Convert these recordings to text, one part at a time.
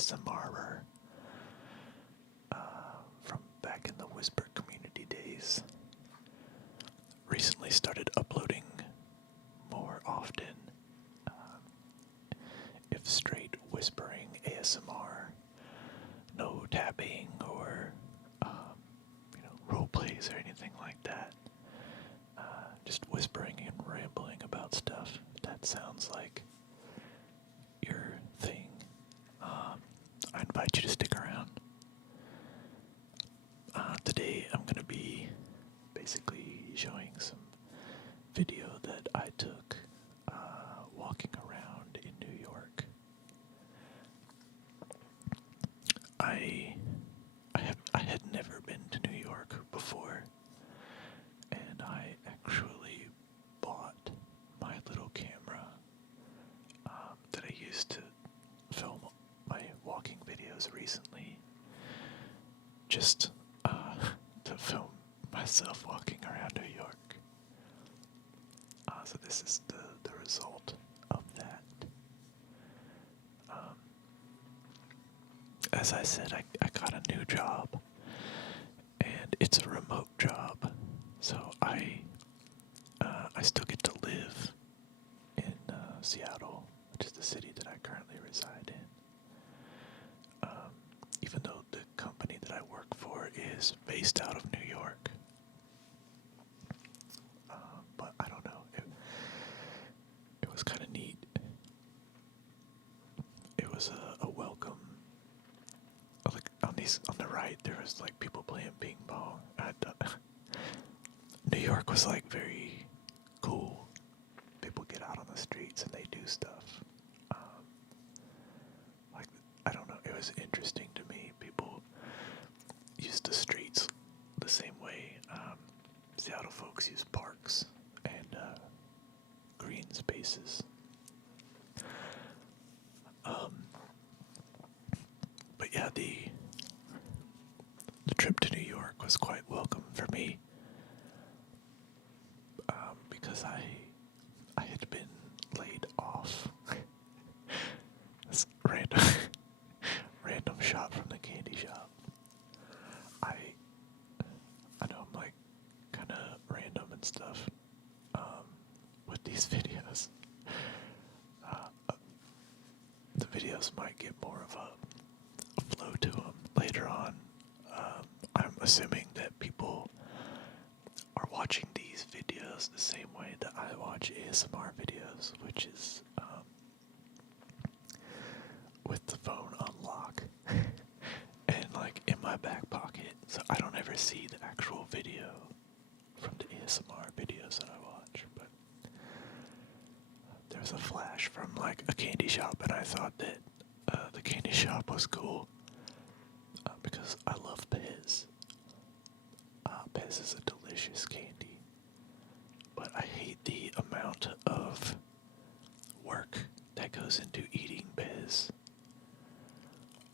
ASMR from back in the Whisper community days. Recently started uploading more often, if straight whispering ASMR, no tapping or role plays or anything like that. Just whispering and rambling about stuff. That sounds like your thing. I invite you to stick around. Today I'm going to be basically showing some video that I took walking around in New York. I had never been to New York before, and I actually bought my little camera that I used to film my walking videos recently, just to film myself walking around New York. So this is the result of that. As I said, I got a new job, and it's a remote job, so I still get to live in Seattle, which is the city that I currently reside in. Even though the company that I work for is based out of New York. But I don't know, it was kind of neat. It was a welcome. Like on the right, there was like people playing ping pong. New York was like very cool. People get out on the streets and they do stuff. Like, I don't know, it was interesting to me. People use the streets the same way Seattle folks use parks and green spaces. But yeah, the trip to New York was quite welcome for me, because I had been laid off. That's random, random shot from the candy shop. I know I'm like kind of random and stuff with these videos. The videos might get more of a flow to them later on. I'm assuming that people are watching these videos the same way that I watch ASMR videos, which is with the phone on lock and like in my back pocket, so I don't ever see the actual video from the ASMR videos that I watch. But there's a flash from like a candy shop, and I thought that the candy shop was cool because I love Pez. Pez is a delicious candy, but I hate the amount of work that goes into eating Pez.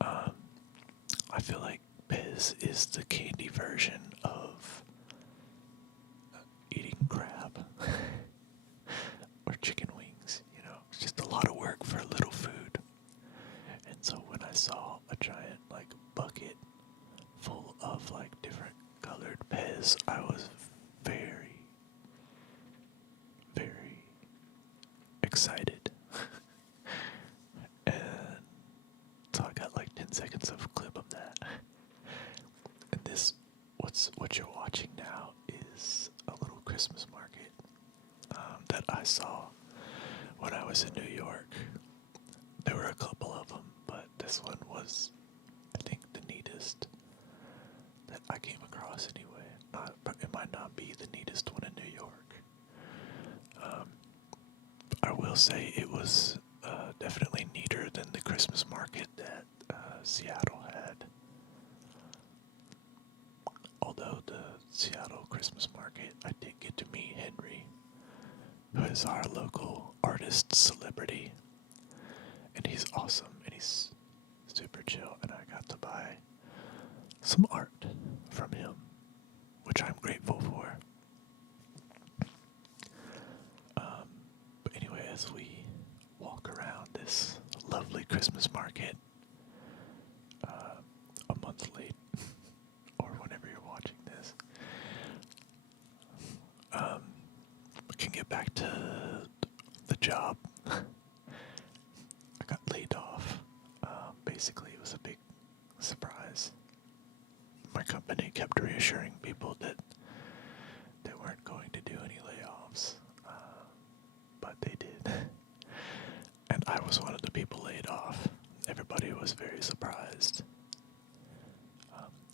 I feel like Pez is the candy version of eating crab or chicken wings. It's just a lot of work for a little food. And so when I saw a giant like bucket full of like different colored Pez, I was very, very excited. And so I got like 10 seconds of a clip of that. And what you're watching now is a little Christmas market that I saw when I was in New York. There were a couple of them, but this one was, I think, the neatest that I came across anyway. It might not be the neatest one in New York. I will say it was definitely neater than the Christmas market that Seattle had. Although the Seattle Christmas market, I did get to meet Henry, who is our local artist celebrity. And he's awesome, and he's super chill, and I got to buy some art from him, which I'm grateful for. But anyway, as we walk around this lovely Christmas market, basically, it was a big surprise. My company kept reassuring people that they weren't going to do any layoffs, but they did. And I was one of the people laid off. Everybody was very surprised,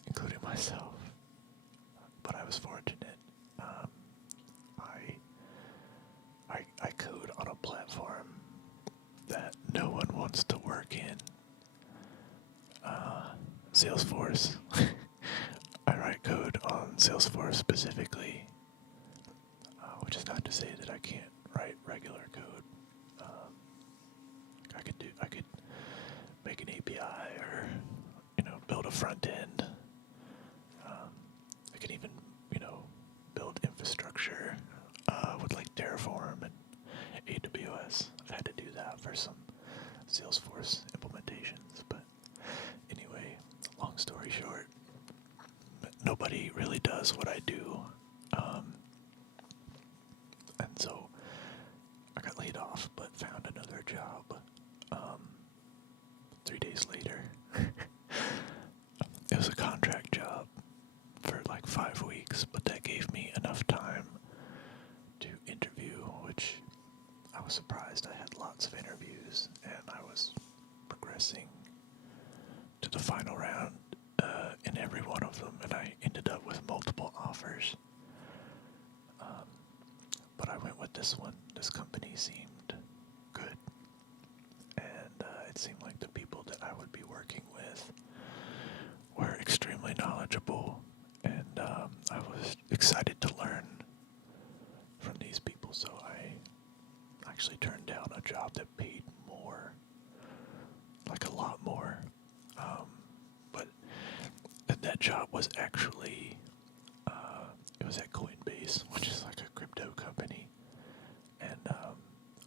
including myself. But I was fortunate. I code on a platform that no one wants to work in. Salesforce. I write code on Salesforce specifically, which is not to say that I can't write regular code. I could make an API or build a front end. I could even build infrastructure with like Terraform and AWS. I've had to do that for some Salesforce implementations, but anyway, long story short, nobody really does what I do, and so I got laid off, but found another job 3 days later. It was a contract job for like 5 weeks, but that gave me enough time to interview, which I was surprised. I had lots of interviews, and I was progressing to the final round in every one of them, and I ended up with multiple offers. But I went with this one. This company seemed good, and it seemed like the people that I would be working with were extremely knowledgeable, and I was excited to learn from these people, so I actually turned down a job that paid more, like a lot more, but that job was actually, it was at Coinbase, which is like a crypto company, and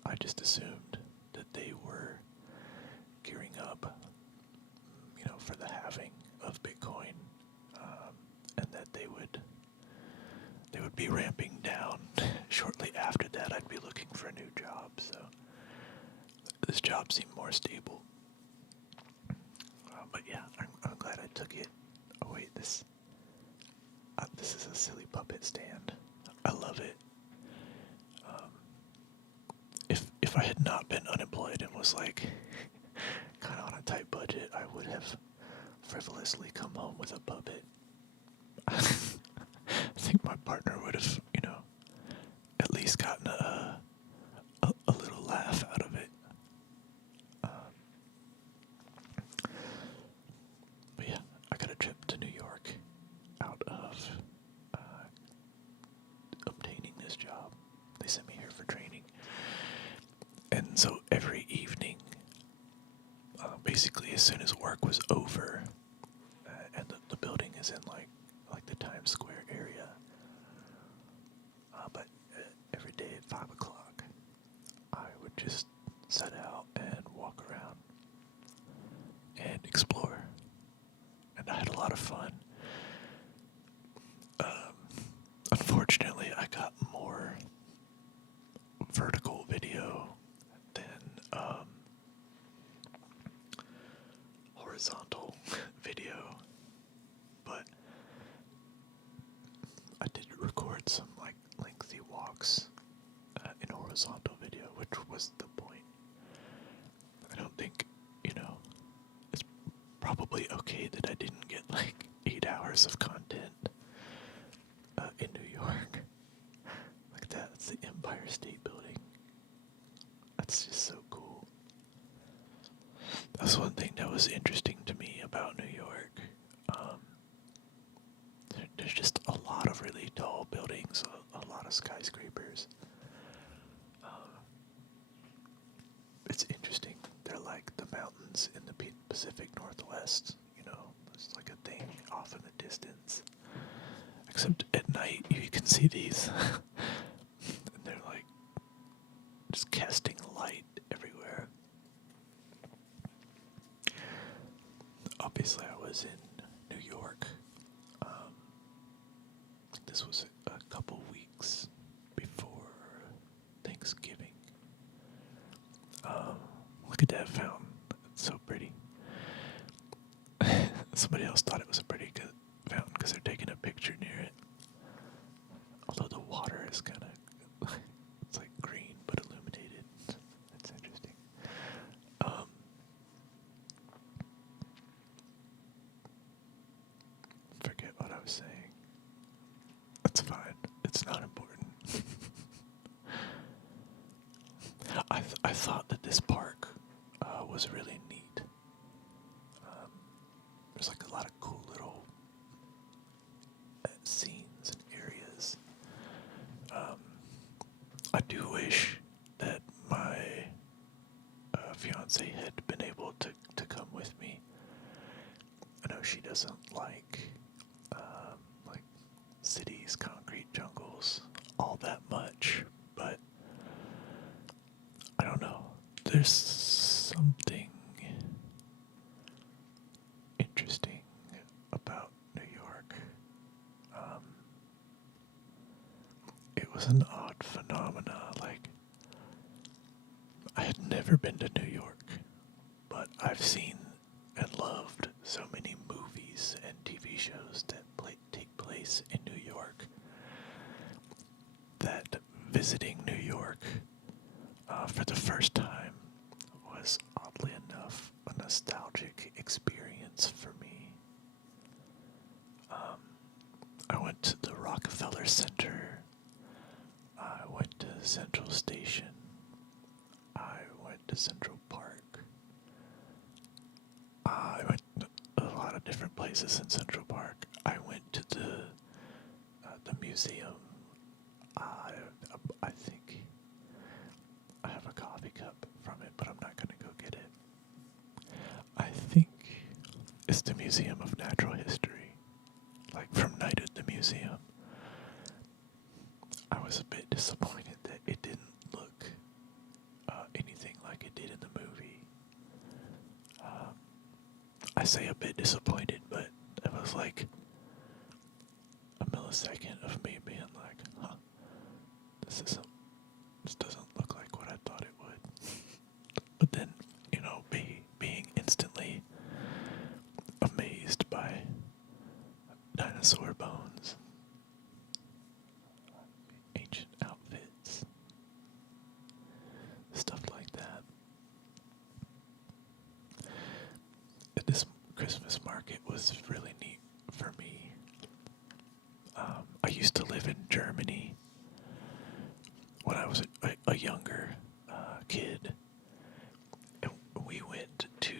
I just assumed that they were gearing up, for the halving of Bitcoin, and that they would be ramping down. Shortly after that, I'd be looking for a new job, so this job seemed more stable. But yeah, I'm glad I took it. Oh wait, this is a silly puppet stand. I love it. If I had not been unemployed and was like kind of on a tight budget, I would have frivolously come home with a puppet. I think my partner would have, at least gotten a little laugh out of it. But yeah, I got a trip to New York out of obtaining this job. They sent me here for training. And so every evening, basically as soon as work was over, and the building is in like the Times Square area, but every day at 5 o'clock, I would just set out and walk around and explore, and I had a lot of fun. Unfortunately, I got more vertical video than horizontal video, but I did record some like lengthy walks in horizontal video, which was the point. I don't think, it's probably okay that I didn't get like 8 hours of content in New York. Like that's the Empire State Building. That's just so cool. That's one thing that was interesting to me about New York. There's just a lot of really tall buildings, a lot of skyscrapers. It's interesting. They're like the mountains in the Pacific Northwest. There's like a thing off in the distance. Except at night, you can see these. And they're like just casting light everywhere. Obviously, I was in New York. This was a couple weeks before Thanksgiving. Look at that fountain. It's so pretty. Somebody else thought it was a pretty good fountain because they're taking a picture near it. Although the water is kind of, it's like green but illuminated. That's interesting. Forget what I was saying. That's fine. It's not important. I thought that this park was really neat. There's like a lot of cool little scenes and areas. I do wish that my fiance had been able to come with me. I know she doesn't like cities, concrete jungles, all that much, but I don't know. There's something interesting about New York. It was an odd phenomena. Like, I had never been to New York, but I've seen and loved so many movies and TV shows that take place in New York that visiting New York for the first time was oddly enough a nostalgic experience for me. I went to the Rockefeller Center. I went to Central Station. I went to Central Park. I went to a lot of different places in Central Park. I went to the museum. I think I have a coffee cup from it, but I'm not going to go get it. I think it's the Museum of Natural History, like from Night at the Museum. I was a bit disappointed that it didn't look anything like it did in the movie. I say a bit disappointed, but it was like a millisecond of me being like, huh, this doesn't look like what I thought it would. But then, being instantly amazed by dinosaur bones, ancient outfits, stuff like that. This Christmas market was really neat for me. I used to live in Germany when I was a younger kid, and we went to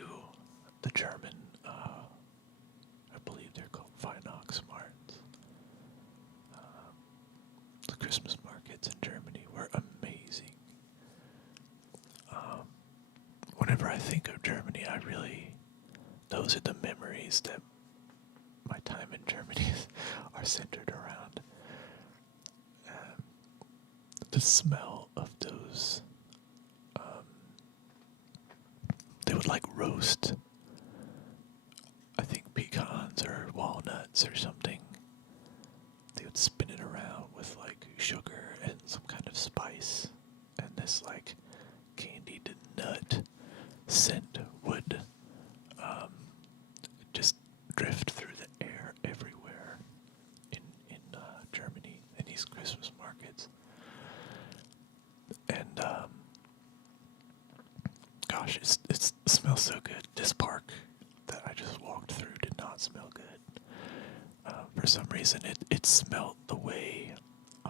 the German, I believe they're called Weihnachtsmarkts. The Christmas markets in Germany were amazing. Whenever I think of Germany, those are the memories that my time in Germany are centered around. The smell of those, they would like roast, I think, pecans or walnuts or something. They would spin it around with like sugar and some kind of spice, and this like candied nut scent would just drift through the air everywhere in Germany in these Christmas markets. And gosh, it smells so good. This park that I just walked through did not smell good. For some reason, it smelled the way. I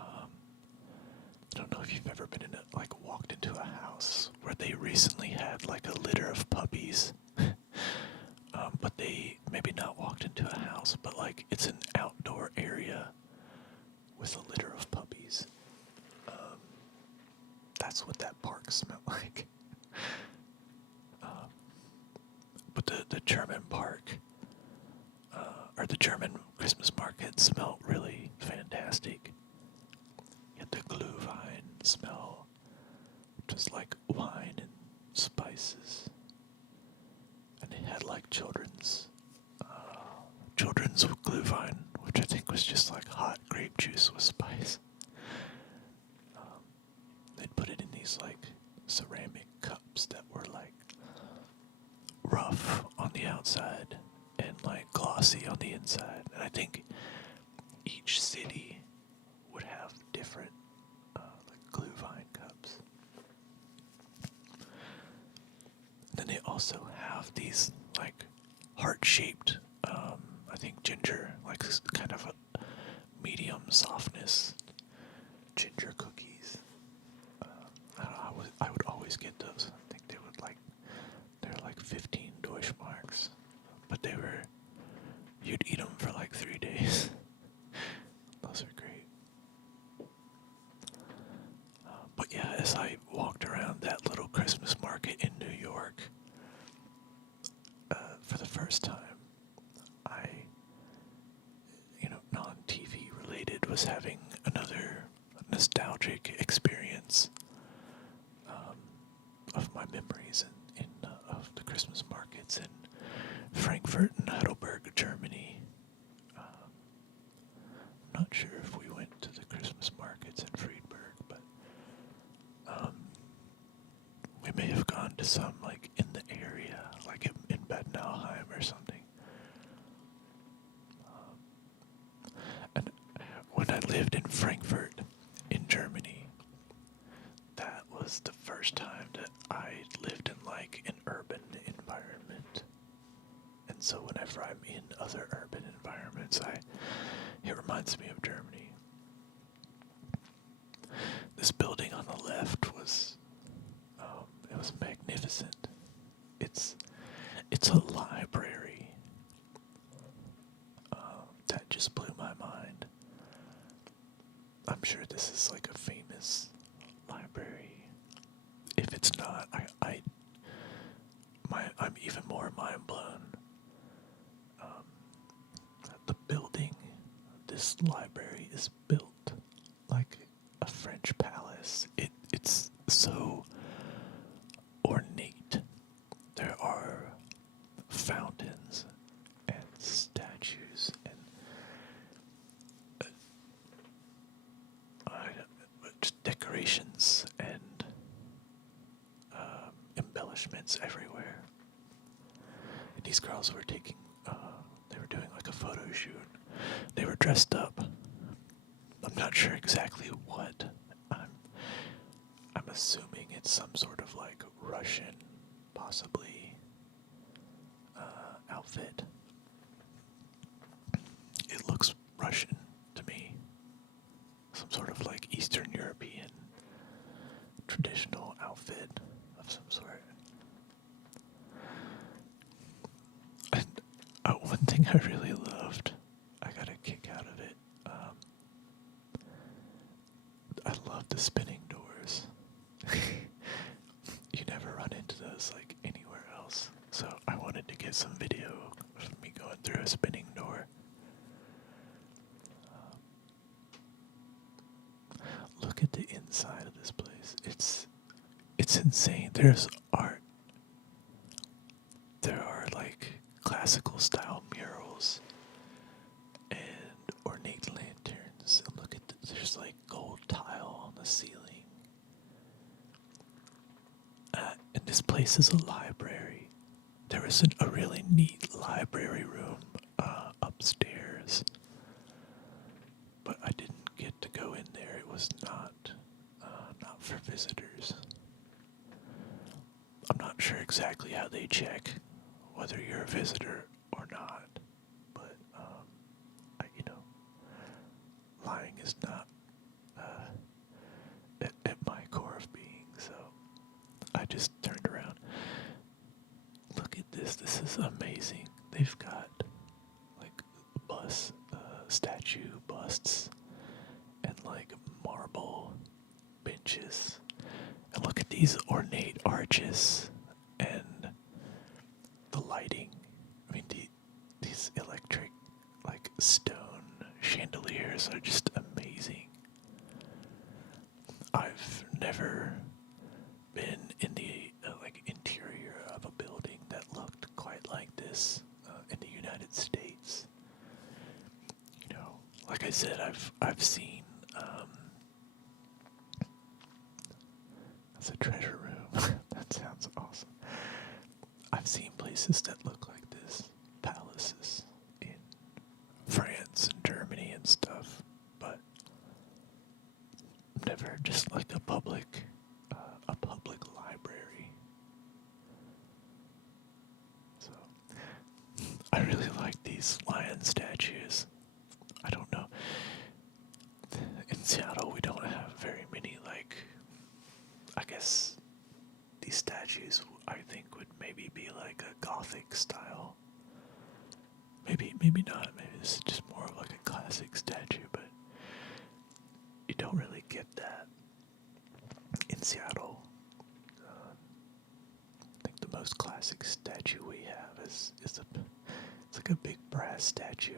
don't know if you've ever been walked into a house where they recently had like a litter of puppies. But they maybe not walked into a house, but like it's an outdoor area with a litter of puppies. That's what that park smelled like. But the German park, or the German Christmas market smelled really fantastic. You had the Glühwein smell, just like wine and spices. And it had like children's Glühwein, which I think was just like hot grape juice with spice. They'd put it in these like ceramic cups that were like rough on the outside and like glossy on the inside. And I think each city would have different like Glühwein cups. Then they also have these like heart-shaped, I think ginger, like kind of a medium softness ginger cookies. I don't know, I would always get those. I think they were like 15 Deutschmarks, but you'd eat them for like 3 days. Those are great. But yeah, as I walked around that little Christmas market in New York, for the first time, I, non-TV related, was having another nostalgic experience of my memories of the Christmas markets in Frankfurt and Heidelberg, Germany. I'm not sure if we went to the Christmas markets in Friedberg, but we may have gone to some like in the area, like in Bad Nauheim or something. And when I lived in Frankfurt, in Germany, that was the first time that I lived in like an urban environment. And so whenever I'm in other urban environments, it reminds me of Germany. This building on the left was, it was magnificent. It's a library that just blew my mind. I'm sure this is like a famous library. If it's not, I'm even more mind blown. The building, this library is built like a French palace. It's so ornate. There are fountains and statues and just decorations and embellishments everywhere. And these girls were they were doing like a photo shoot. They were dressed up. I'm not sure exactly what. I'm assuming it's some sort of like Russian, possibly, outfit. It looks Russian to me. Some sort of like Eastern European traditional outfit of some sort. And one thing I really loved, I got a kick out of it. I love the spinning doors. You never run into those like anywhere else. So I wanted to get some video of me going through a spinning door. Look at the inside of this place. It's insane. There's art. There are like classical style murals and ornate lanterns. And look at there's like gold tile on the ceiling. And this place is a library. There was a really neat library room upstairs, but I didn't get to go in there. It was not for visitors. I'm not sure exactly how they check whether you're a visitor or not, but lying is not at my core of being. So I just turned around. Look at this. This is amazing. They've got like statue busts and like marble benches. And look at these ornate arches and the lighting. I mean, these electric like stone chandeliers are just amazing. I've never been in the like interior of a building that looked quite like this in the United States. Like I said, I've seen. That's a treasure room. That sounds awesome. I've seen places that look like this, palaces in statues. I don't know. In Seattle, we don't have very many, like, I guess these statues, I think, would maybe be like a Gothic style. Maybe not. Maybe this is just more of like a classic statue, but you don't really get that in Seattle. I think the most classic statue we have is it's like a big brass statue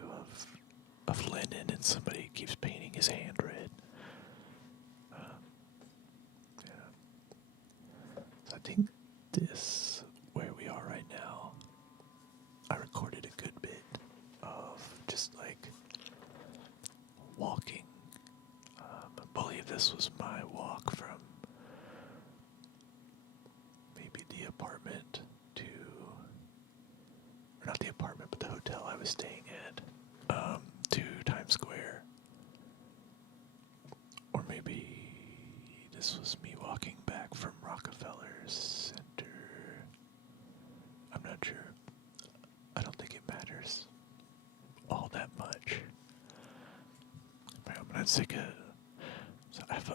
of Lenin, and somebody keeps painting his hand red. Yeah. So I think this, where we are right now, I recorded a good bit of just like walking. I believe this was my walk from maybe the apartment to, or not the apartment, but the hotel I was staying at, to Times Square. Or maybe this was me walking back from Rockefeller Center. I'm not sure. I don't think it matters all that much. I'm gonna take so I have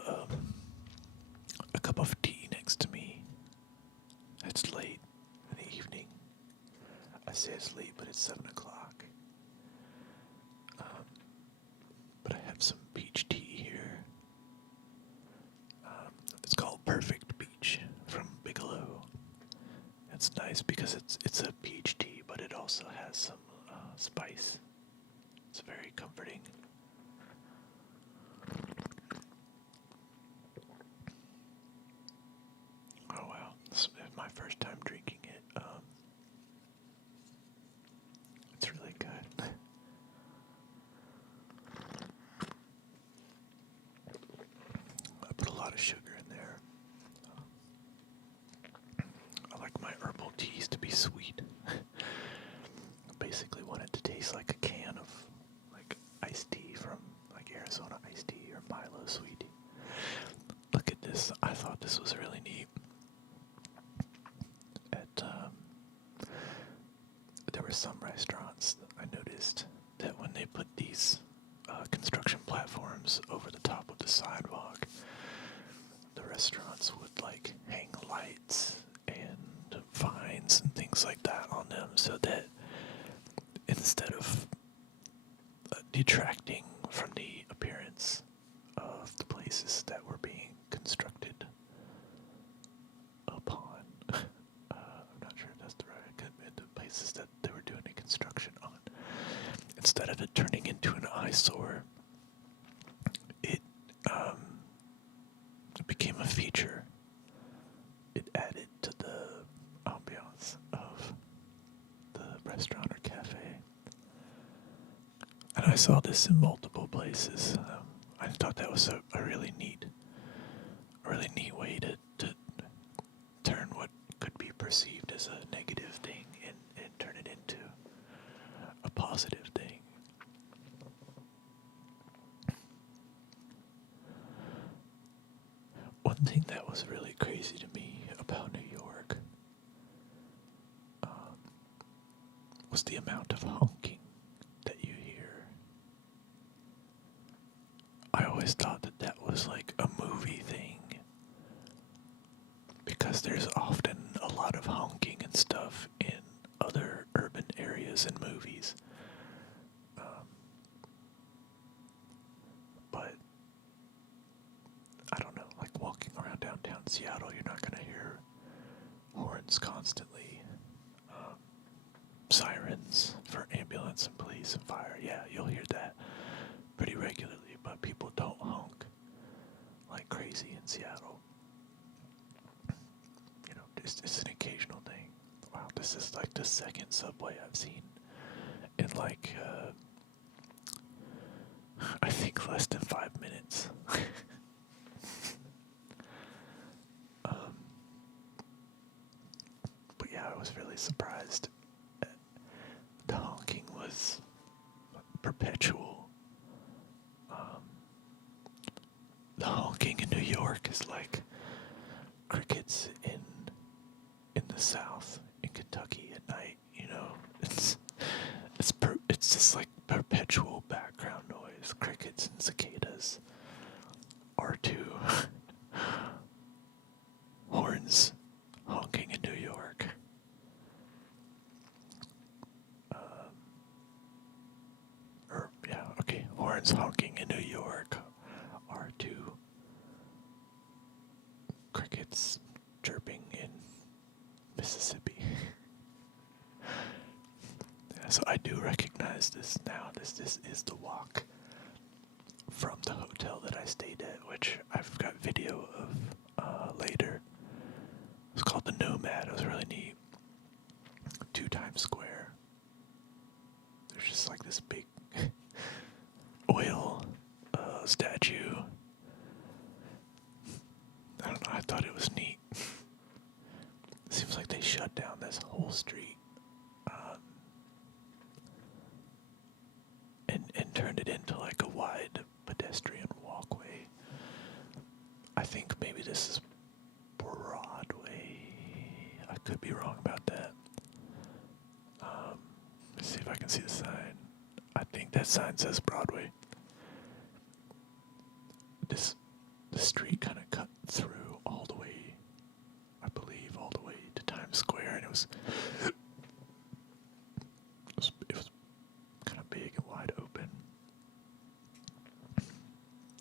a cup of tea next to me. It's late in the evening. I say it's late, but it's 7 o'clock. But I have some peach tea here. It's called Perfect Peach from Bigelow. It's nice because it's a peach tea, but it also has some spice. It's very comforting. Oh wow, this is my first time drinking it. It's really good. I put a lot of sugar in there. I like my herbal teas to be sweet. I basically want it to taste like a can of like iced tea from like Arizona iced tea or Milo sweetie. Look at this. I thought this was really neat. There were some restaurants that I noticed that when they put these construction platforms over the top of the sidewalk, the restaurants would like hang lights and vines and things like that on them, so that instead of detracting from the appearance of the places that were being constructed upon, I'm not sure if that's the right, the places that they were doing the construction on, instead of it turning into an eyesore, it became a feature. It added to the ambiance of the restaurant or cafe. And I saw this in multiple places. I thought that was a really neat way to turn what could be perceived as a negative thing and turn it into a positive thing. One thing that was really crazy to me about New York was the amount of honking that you hear. I always thought that that was like a movie thing, because there's often a lot of honking and stuff in other urban areas and movies. But I don't know, like walking around downtown Seattle, you're not going to hear horns constantly. Sirens for ambulance and police and fire, yeah, you'll hear that pretty regularly, but people don't honk like crazy in Seattle. You know, it's an occasional thing. Wow, this is like the second subway I've seen in like, I think less than 5 minutes. But yeah, I was really surprised. The honking was perpetual. The honking in New York is like crickets in the South, in Kentucky at night. You know, it's just like horns honking in New York are to crickets chirping in Mississippi. Yeah, so I do recognize this now. This is the walk from the hotel that I stayed at, which I've got video of later. It was called the Nomad. It was really neat. 2 Times Square. There's just like this big oil statue. I don't know, I thought it was neat. Seems like they shut down this whole street and turned it into like a wide pedestrian walkway. I think maybe this is Broadway. I could be wrong about that. Let's see if I can see the sign. I think that sign says Broadway. The street kind of cut through all the way, I believe, all the way to Times Square, and it was kind of big and wide open.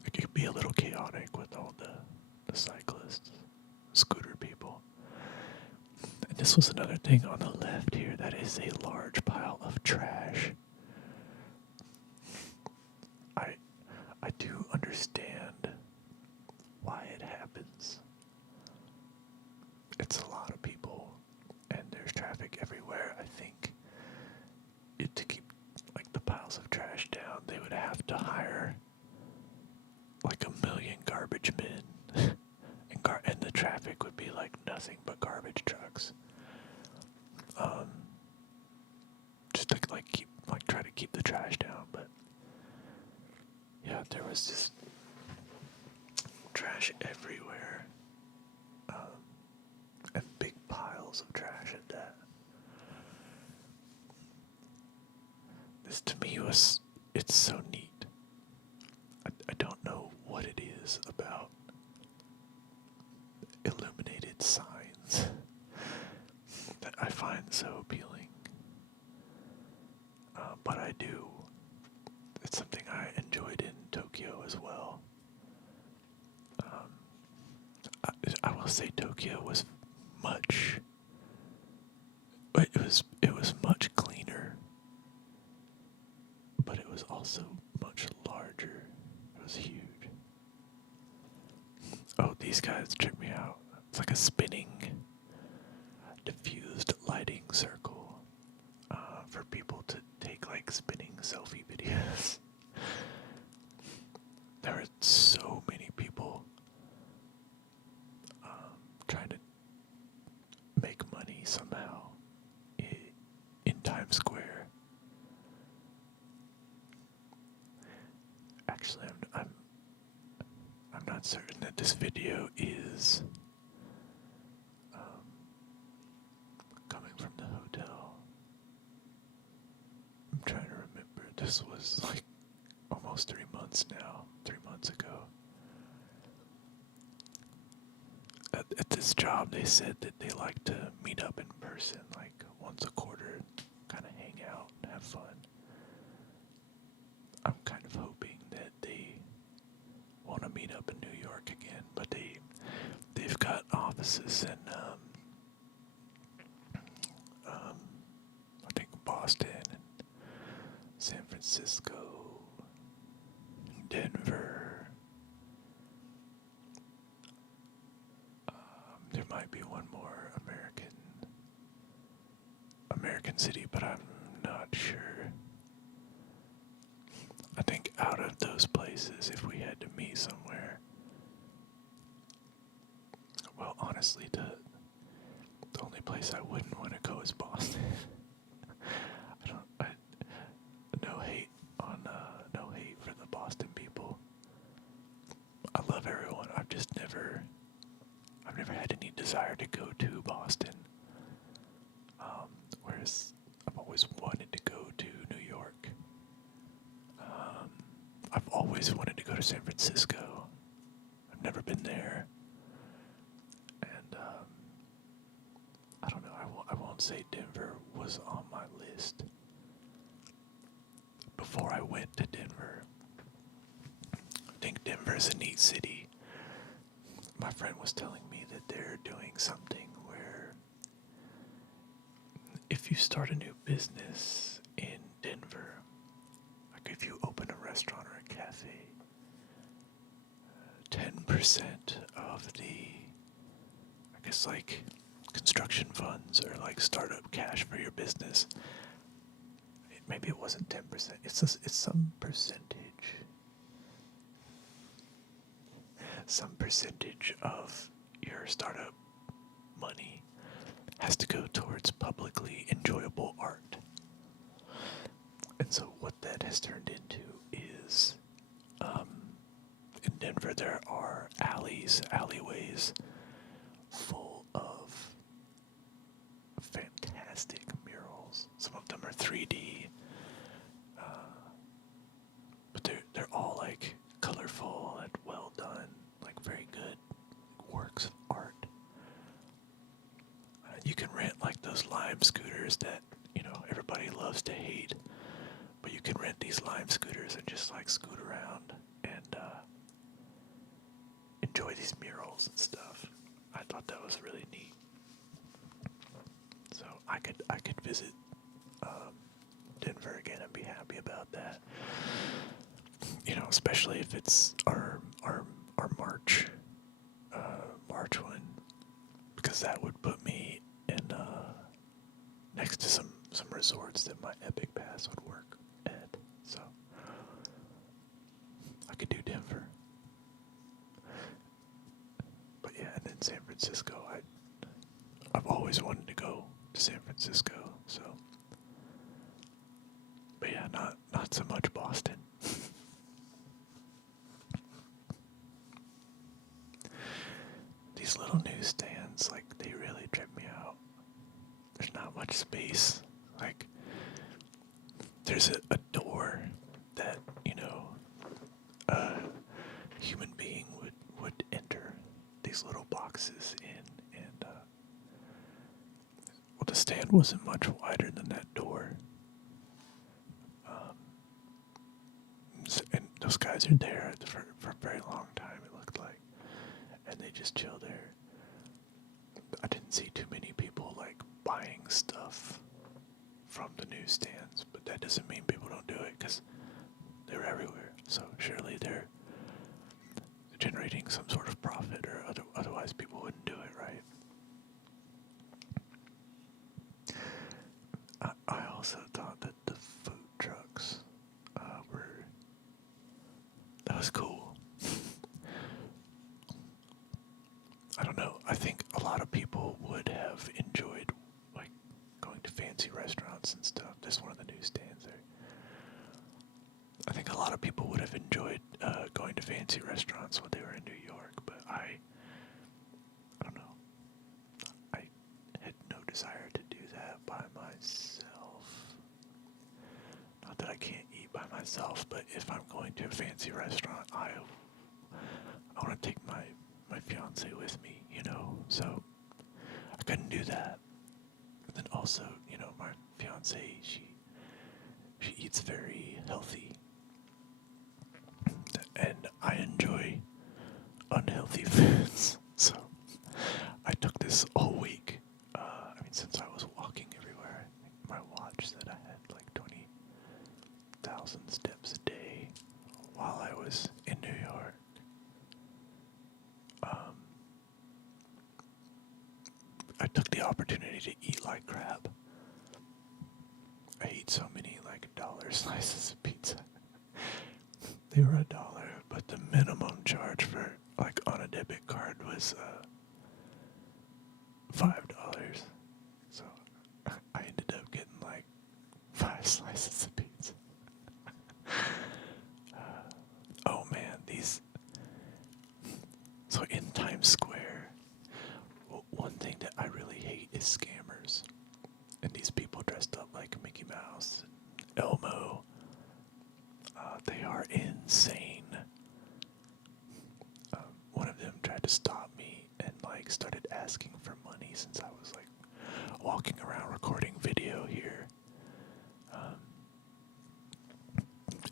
It could be a little chaotic with all the cyclists, scooter people. And this was another thing on the left here. That is a large pile of trash. I do understand why it happens. It's a lot of people, and there's traffic everywhere. I think to keep like the piles of trash down, they would have to hire like 1,000,000 garbage men, and the traffic would be like nothing but garbage trucks. Just to try to keep the trash down, but yeah, there was just trash everywhere, and big piles of trash at that. This to me it's so neat. I don't know what it is about illuminated signs that I find so appealing, but I do. It's something I enjoyed in Tokyo as well. I will say Tokyo was much. It was much cleaner, but it was also much larger. It was huge. Oh, these guys check me out. It's like a spinning, diffused lighting circle for people to take like spinning selfie videos. There are so many people trying to make money somehow in Times Square. Actually, I'm not certain that this video is coming from the hotel. I'm trying to remember. This was like almost 3 months now. 3 months ago. At this job, they said that they like to meet up in person, like once a quarter, kind of hang out and have fun. I'm kind of hoping that they want to meet up in New York again, but they've got offices in I think Boston and San Francisco, Denver. There might be one more American city, but I'm not sure. I think out of those places, if we had to meet somewhere, well, honestly, the only place I wouldn't want to go is Boston. No hate for the Boston people. I love everyone. I've never had any desire to go to Boston. Whereas I've always wanted to go to New York. I've always wanted to go to San Francisco. I've never been there. And I don't know, I won't say Denver was on my list before I went to Denver. Denver's a neat city. My friend was telling me that they're doing something where if you start a new business in Denver, like if you open a restaurant or a cafe, 10% of the, I guess, like construction funds or like startup cash for your business. Maybe it wasn't 10%. It's some percentage. Some percentage of your startup money has to go towards publicly enjoyable art. And so what that has turned into is, in Denver there are alleyways full of fantastic murals. Some of them are 3D, but they're all like colorful and well done, like very good works of art. You can rent like those Lime scooters that everybody loves to hate, but you can rent these Lime scooters and just like scoot around and enjoy these murals and stuff. I thought that was really neat. So I could visit Denver again and be happy about that. Especially if it's our March March one, because that would put me in next to some resorts that my Epic Pass would work at. So I could do Denver. But yeah, and then San Francisco. I've always wanted to go to San Francisco, so. But yeah, not so much Boston. These little newsstands, like, they really trip me out. There's not much space. Like, there's a door that, a human being would enter these little boxes in, and, well, the stand wasn't much wider than that door. And those guys are there for a very long time, it looked like. And they just chill there. I didn't see too many people like buying stuff from the newsstands, but that doesn't mean people don't do it, because they're everywhere. So surely they're generating some sort of profit, or otherwise people wouldn't do it, right? I also thought that the food trucks that was cool. I don't know. I think a lot of people would have enjoyed like going to fancy restaurants and stuff. This one of the newsstands there. I think a lot of people would have enjoyed going to fancy restaurants when they were in New York, but I don't know. I had no desire to do that by myself. Not that I can't eat by myself, but if I'm going to a fancy restaurant, I want to take my fiance with me, so I couldn't do that. And then also, my fiance, she eats very healthy, and I enjoy unhealthy foods, so I took this whole week. Since I was walking everywhere, I think my watch said I had like 20,000 steps a day while I was in New York. I took the opportunity to eat like crap. I ate so many like $1 slices of pizza. They were $1, but the minimum charge for like on a debit card was $5. So I ended up getting like 5 slices of pizza. Oh man, so in Times Square, one thing that I really hate is scammers. And these people dressed up like Mickey Mouse and Elmo. They are insane. One of them tried to stop me and like started asking for money since I was like walking around recording video here.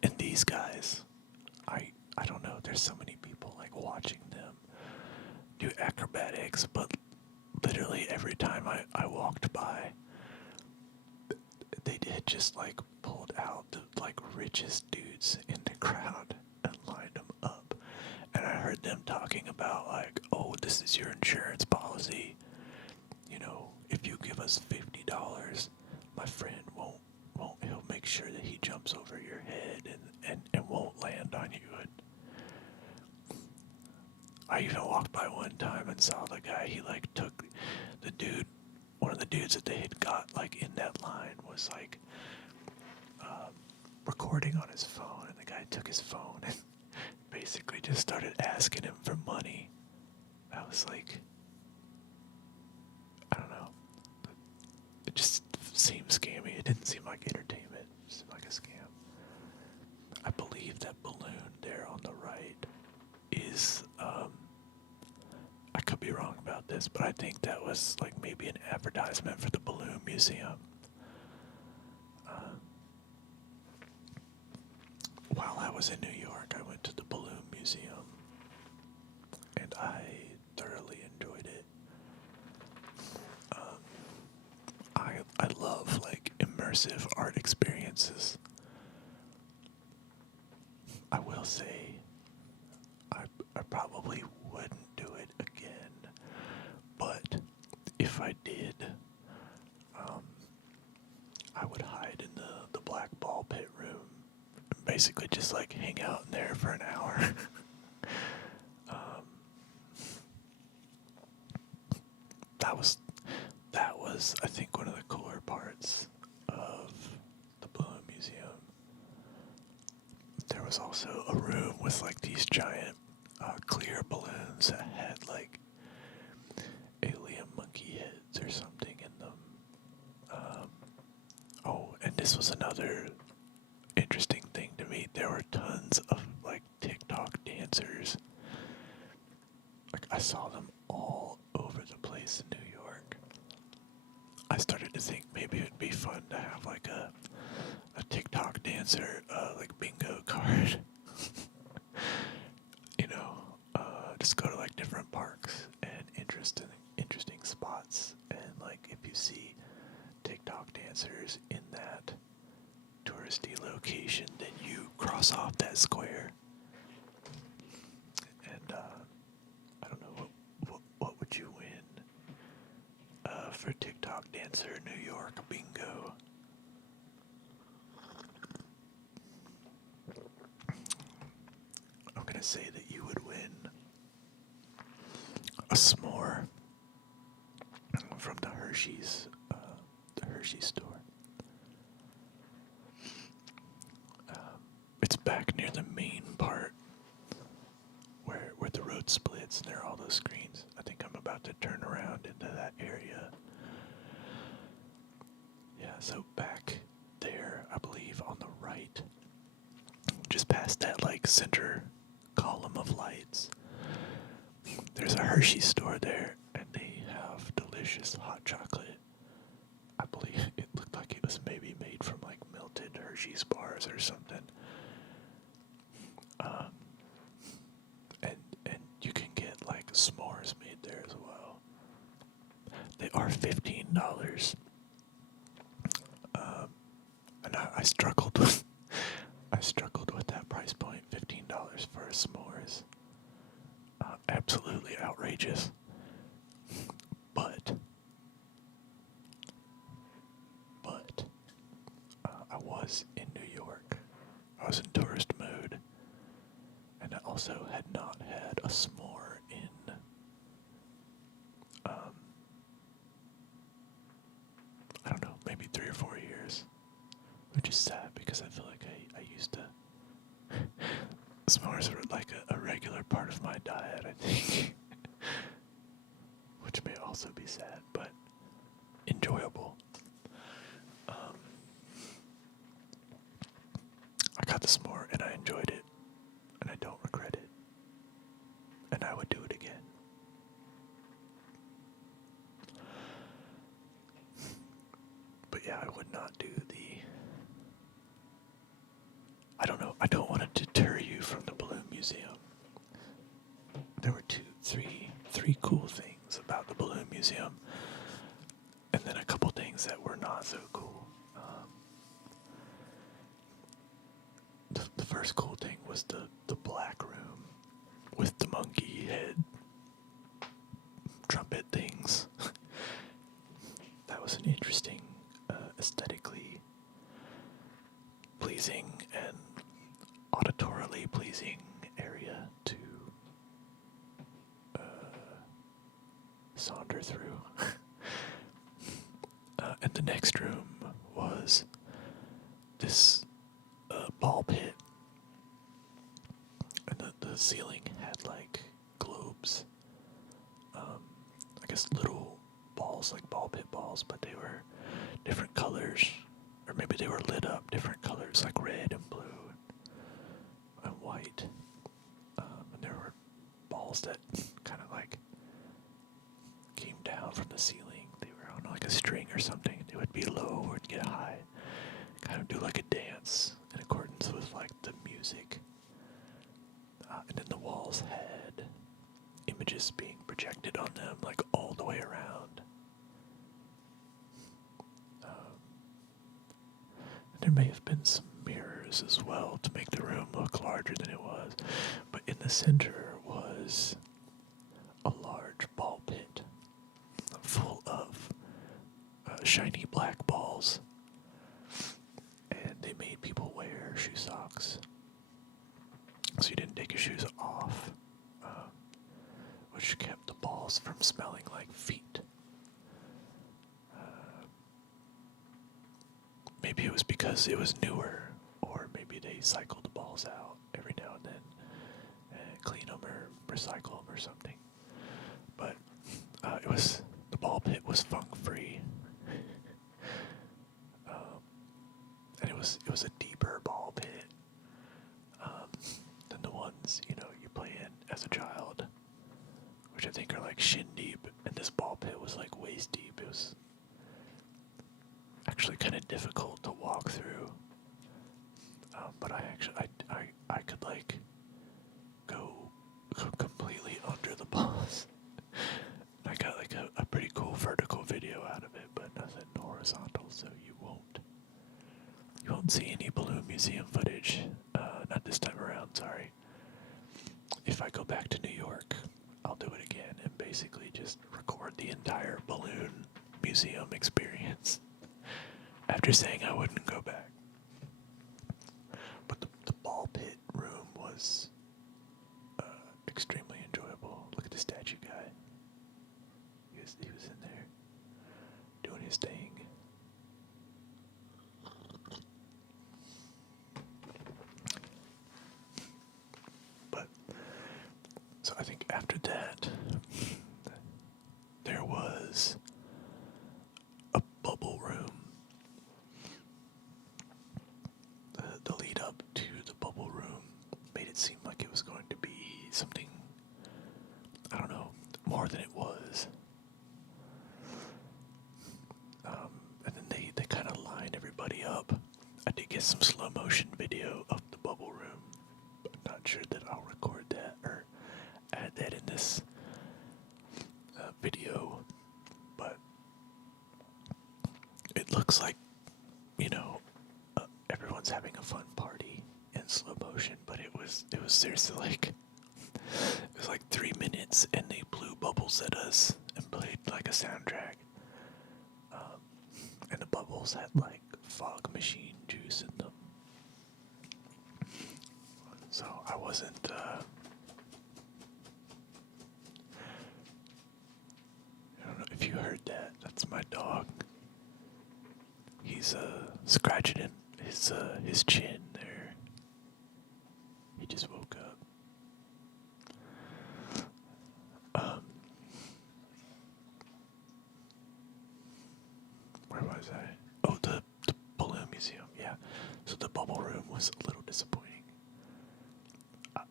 And these guys, I don't know, there's so many people like watching them do acrobatics, but literally every time I walked by, they did just like pulled out the like richest dudes in the crowd and lined them up. And I heard them talking about like, oh, this is your insurance policy. You know, if you give us $50, my friend he'll make sure that he jumps over your head and won't land on you. And I even walked by one time and saw the guy, he like took the dude, one of the dudes that they had got like in that line was like recording on his phone, and the guy took his phone and basically just started asking him for money. I was like, I don't know. It just seemed scammy. It didn't seem like entertainment. It seemed like a scam. I believe that balloon there on the right is, I could be wrong about this, but I think that was like maybe an advertisement for the Balloon Museum. While I was in New York, I went to the Balloon Museum, and I thoroughly enjoyed it. I love like immersive art experiences. I will say, I probably wouldn't do it again, but if I did, I would hide in the black ball pit room and basically just like hang out in there for an hour. um, that was I think one of the cooler parts of the Balloon Museum. There was also a room with like these giant clear balloons that had like alien monkey heads or something in them. Oh, and this was another interesting thing to me. There were tons of like TikTok dancers. Like I saw them all over the place in New York. I started to think maybe it'd be fun to have like a TikTok dancer like bingo card. You know, just go to like different parks and interesting spots, and like if you see TikTok dancers in that touristy location, then you cross off that square. And I don't know what would you win for TikTok dancer New York bingo. I'm gonna say that you would win a s'more from the Hershey's store. It's back near the main part where the road splits and there are all those screens. I think I'm about to turn around into that area. Yeah, so back there, I believe on the right, just past that like center column of lights, there's a Hershey store there, and they have delicious hot chocolate. I believe it looked like it was maybe made from like melted Hershey's bars or something. And you can get like s'mores made there as well. They are $15. And I struggled with that price point. $15 for a s'mores. Absolutely outrageous. But I was in New York. I was in tourist mode, and I also had not had a s'more in I don't know, maybe 3 or 4 years, which is sad because I feel like I used to. S'mores were like a regular part of my diet, I think, which may also be sad, but enjoyable. I got the s'more and I enjoyed it, and I don't regret it, and I would do it again. But yeah, I would not do I don't know, I don't want to deter you from the Balloon Museum. not so cool. The first cool thing was the black room with the monkey head trumpet things. That was an interesting, aesthetically pleasing and auditorily pleasing area to saunter through. And the next room was this ball pit, and the ceiling had like globes. I guess little balls, like ball pit balls, but they were different colors, or maybe they were lit up different colors, like red and blue and white. And there were balls that kind of like came down from the ceiling. They were on like a string or something. They would be low or get high, kind of do like a dance in accordance with like the music. And then the walls had images being projected on them, like all the way around. There may have been some mirrors as well to make the room look larger than it was, but in the center was a large ball pit full of shiny black balls, and they made people wear shoe socks so you didn't take your shoes off, which kept the balls from smelling like feet. Maybe it was because it was newer, or maybe they cycled the balls out every now and then and clean them or recycle them or something. But the ball pit was funk free, and it was a deeper ball pit than the ones you play in as a child, which I think are like shin deep, and this ball pit was like waist deep. It was actually kind of difficult to walk through, but I could like go completely under the balls. I got like a pretty cool vertical video out of it, but nothing horizontal, so you won't see any balloon museum footage. Not this time around, sorry. If I go back to New York, I'll do it again and basically just record the entire balloon museum experience after saying I wouldn't go back. But the ball pit room was extremely enjoyable. Look at the statue guy. He was in there doing his thing. But so I think after that there was a bubble room. The lead up to the bubble room made it seem like it was going to be something, I don't know, more than it was. And then they kind of lined everybody up. I did get some slow motion video of the bubble room. I'm not sure that I'll record that or add that in this video, but it looks like, everyone's having a fun party in slow motion, but it was seriously like, it was like 3 minutes and they blew bubbles at us and played like a soundtrack. And the bubbles had like fog machine juice in them. So I wasn't, I don't know if you heard that. That's my dog. He's scratching his chin there. He just woke up. Where was I? Oh, the balloon museum. Yeah. So the bubble room was a little disappointing.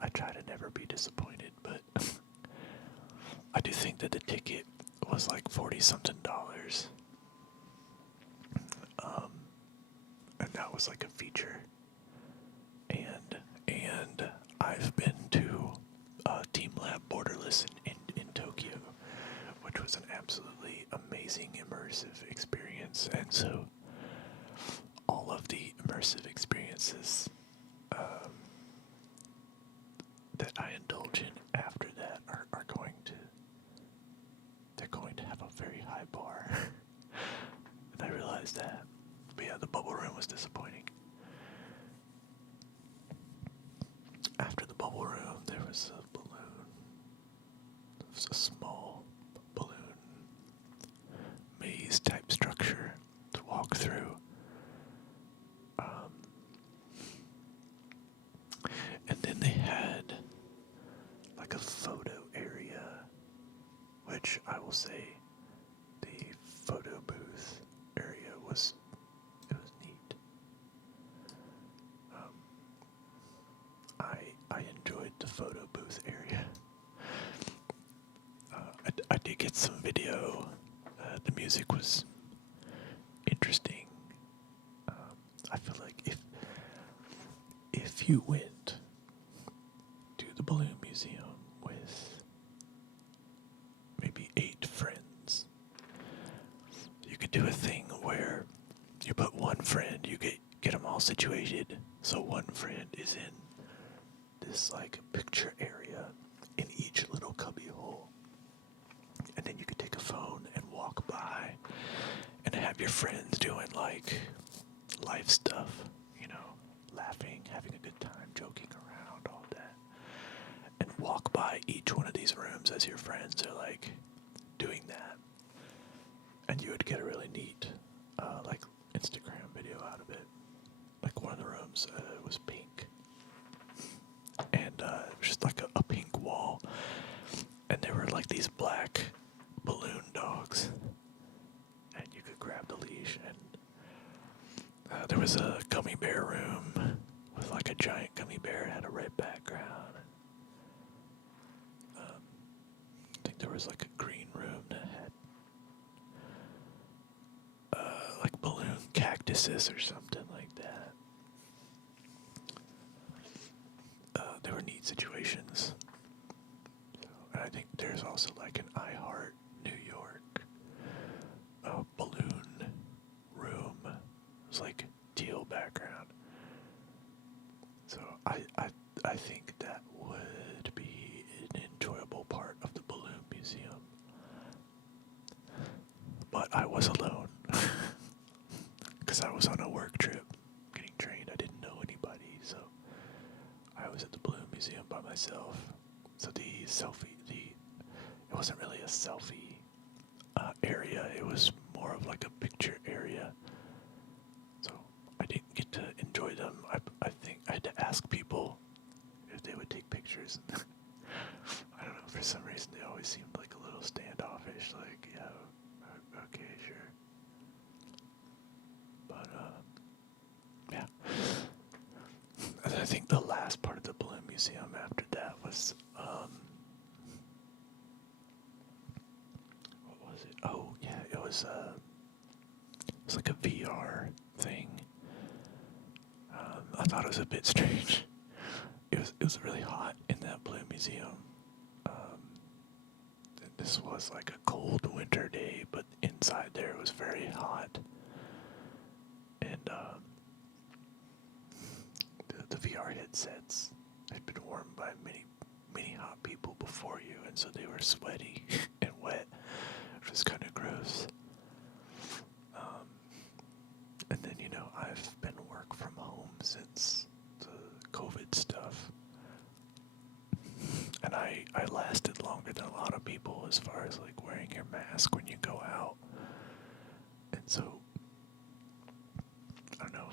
I try to never be disappointed, but I do think that the ticket was like $40-something. And that was like a feature. And I've been to Team Lab Borderless in Tokyo, which was an absolutely amazing immersive experience. And so immersive experiences that I indulge in after that are going to they're going to have a very high bar. And I realized that. But yeah, the bubble room was disappointing. After the bubble room, there was a balloon. It was a small balloon maze type structure to walk through. And then they had like a photo area, which I will say the photo booth area was neat. I enjoyed the photo booth area. I did get some video. The music was interesting. I feel like if you went to the Balloon Museum with maybe 8 friends, you could do a thing where you put one friend, you get them all situated, so one friend is in this like picture area in each little cubby hole, and then you could take a phone and walk by and have your friends doing like life stuff, laughing, having a good time, joking around, all that, and walk by each one of these rooms as your friends are like doing that, and you would get a really neat like Instagram video out of it. Like one of the rooms was pink, and it was just like a pink wall, and there were like these black balloon dogs, and you could grab the leash, and there was a gummy bear room with like a giant gummy bear. It had a red background. I think there was like a green room that had like balloon cactuses or something like that. There were neat situations. And I think there's also like an iHeart New York balloon room. It was like teal background. So I think that would be an enjoyable part of the Balloon Museum. But I was alone. Because I was on a work trip getting trained. I didn't know anybody, so I was at the Balloon Museum by myself. So it wasn't really a selfie area. It was more of like a picture area. So I didn't get to enjoy them. I think I had to ask people if they would take pictures. I don't know, for some reason they always seemed like a little standoffish, like, yeah, okay, sure. But, yeah. And I think the last part of the Balloon Museum after that was, what was it? Oh, yeah, it was like a VR thing. I thought it was a bit strange. It was really hot in that Balloon Museum. This was like a cold winter day, but inside there it was very hot. And the VR headsets had been worn by many hot people before you, and so they were sweaty and wet, which was kind of gross. And then, I've been work from home since the COVID stuff. And I lasted longer than a lot of people as far as like wearing your mask when you go out. And so, I don't know,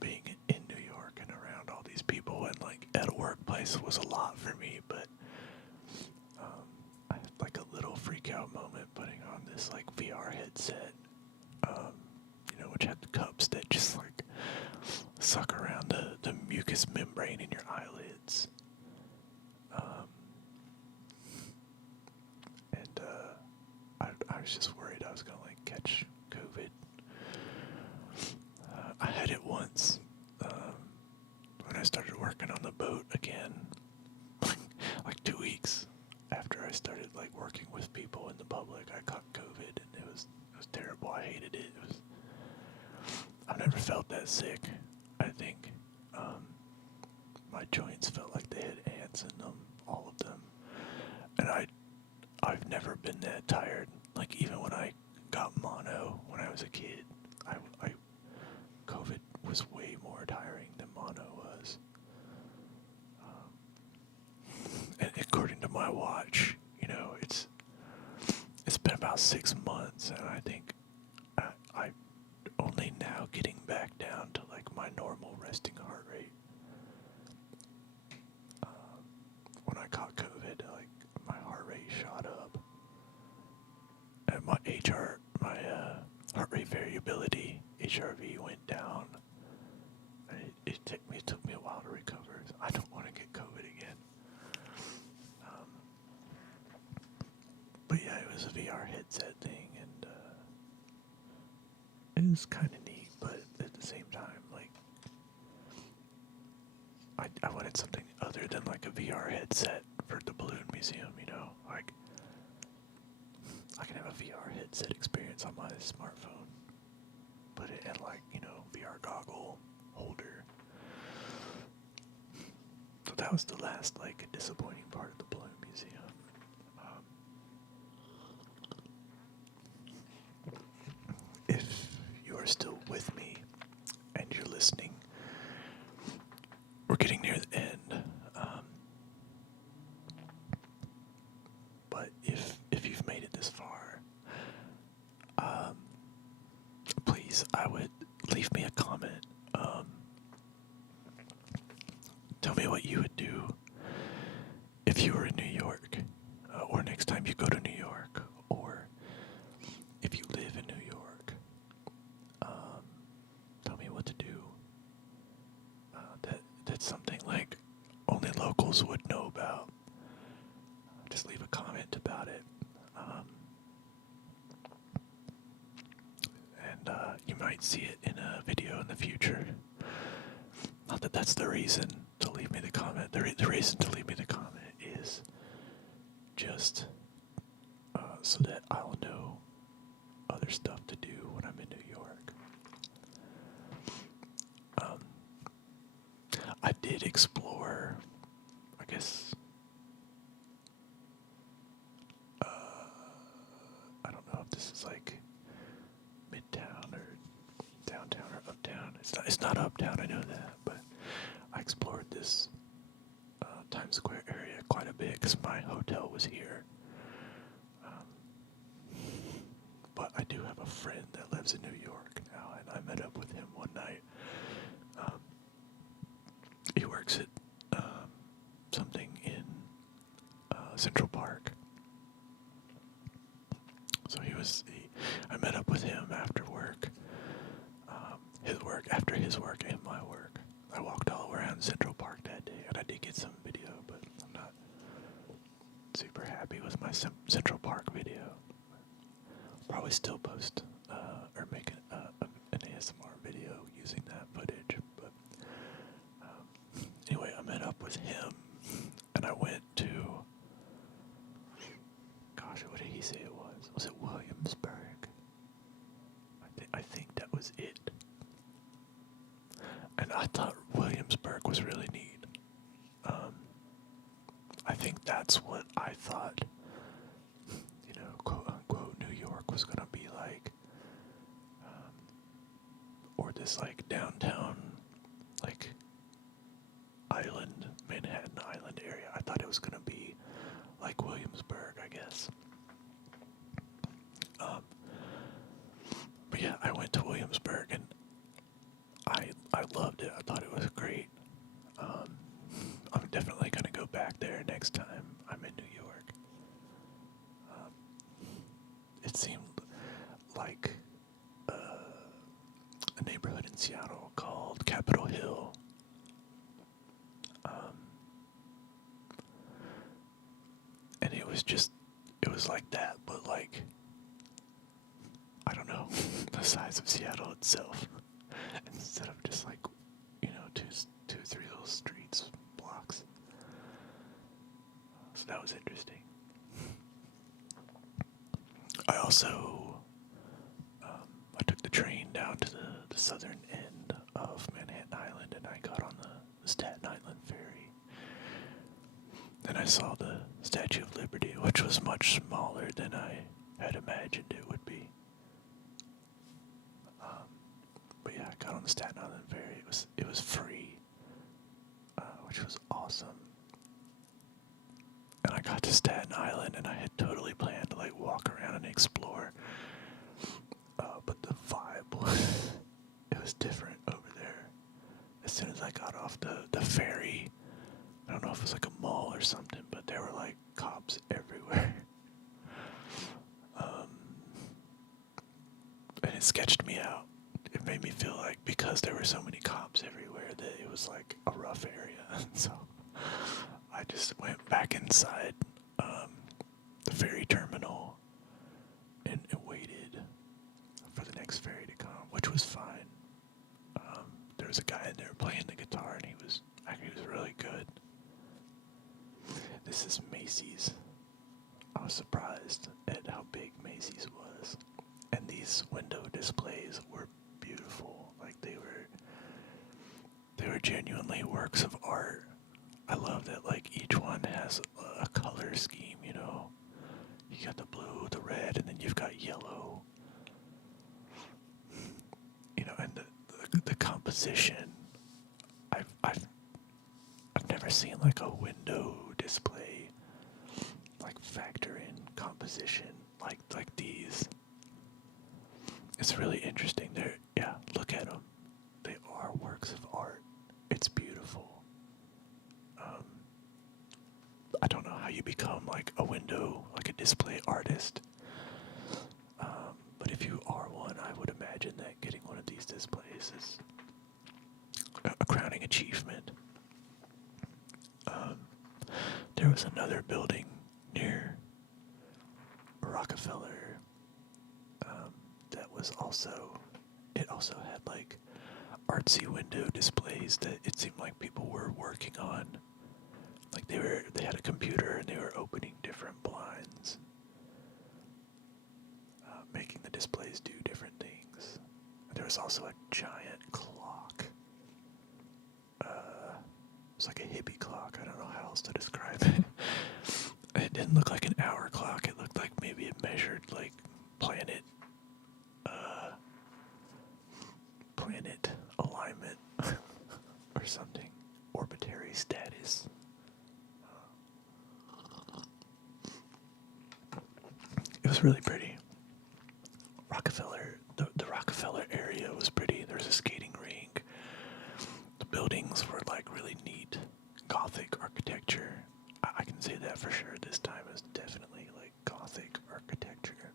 being in New York and around all these people and like at a workplace was a lot for me, but I had like a little freak out moment putting on this like VR headset, which had the cups that just like suck around the mucous membrane in your eyelids. And I was just worried I was gonna like catch COVID. I had it once when I started working on the boat again, like 2 weeks after I started like working with people in the public. I caught COVID, and it was terrible. I hated it. I've never felt that sick. I that tired. Like even when I got mono when I was a kid, I COVID was way more tiring than mono was. And according to my watch, it's been about 6 months, and I think I only now getting back down to like my normal resting heart rate. When I caught COVID, like my heart rate shot up, and my heart rate variability (HRV) went down. And it took me a while to recover. So I don't want to get COVID again. But yeah, it was a VR headset thing, and it was kind of neat. But at the same time, like I wanted something other than like a VR headset for the balloon museum. Like I can have a VR headset experience on my smartphone, put it in like VR goggle holder. So that was the last like disappointing part of the balloon museum. If you are still with me and you're listening, we're getting near the end. But if you've made it this far, please, I would leave me a comment. Tell me what you would do if you were in New York, or next time you go to New York, or if you live in New York. Tell me what to do. That's something like only locals would know about. Just leave a comment about it. And you might see it in a video in the future. Not that that's the reason to leave me the comment. The reason to leave me the comment is just so that I'll know other stuff to do when I'm in New York. I did explore, I guess, I don't know if this is like Midtown or downtown or uptown. It's not uptown, I know that, but I explored this Times Square area quite a bit because my hotel was here. But I do have a friend that lives in New York now, and I met up with him one night. He works at something in Central Park. So I met up with him after work. After his work and my work. I walked all around Central Park that day, and I did get some video, but I'm not super happy with my Central Park video. Probably still post or make an ASMR video using that footage, but anyway, I met up with him, and I went to, gosh, what did he say it was? Was it Williamsburg? I think that was it. And I thought Williamsburg was really neat. I think that's what I thought, quote unquote, New York was gonna be like. Or this like downtown, like Manhattan Island area. I thought it was gonna be like Williamsburg, I guess. But yeah, I went to Williamsburg and I loved it. I thought it was great. I'm definitely gonna go back there next time I'm in New York. It seemed like a neighborhood in Seattle called Capitol Hill. And it was like that, but like, I don't know, the size of Seattle itself. Instead of just like, two, three little streets, blocks. So that was interesting. I also, I took the train down to the southern end of Manhattan Island, and I got on the Staten Island ferry. Then I saw Statue of Liberty, which was much smaller than I had imagined it would be. Um, but yeah, I got on the Staten Island Ferry. It was free, which was awesome. And I got to Staten Island, and I had totally planned to like walk around and explore. But the vibe was it was different over there. As soon as I got off the ferry, I don't know if it was like a mall or something, but there were like cops everywhere. Um, and it sketched me out. It made me feel like because there were so many cops everywhere that it was like a rough area. So I just went back inside the ferry terminal and waited for the next ferry to come, which was fine. There was a guy in there playing the guitar, and he was really good. This is Macy's. I was surprised at how big Macy's was, and these window displays were beautiful. Like they were genuinely works of art. I love that like each one has a color scheme, you know. You got the blue, the red, and then you've got yellow. You know, and the composition. I've never seen like a window display like factor in composition like these. It's really interesting. Yeah, look at them. They are works of art. It's beautiful. I don't know how you become like a window, like a display artist. But if you are one, I would imagine that getting one of these displays is a crowning achievement. There was another building near Rockefeller that was it also had like artsy window displays that it seemed like people were working on. Like they had a computer and they were opening different blinds, making the displays do different things. There was also a giant clock. It's like a hippie clock. I don't know how else to describe it. It didn't look like an hour clock. It looked like maybe it measured like planet alignment or something. Orbitary status. It was really pretty. The Rockefeller area was pretty. There was a skating rink. The buildings were like really neat, Gothic architecture. I can say that for sure. This time is definitely like Gothic architecture.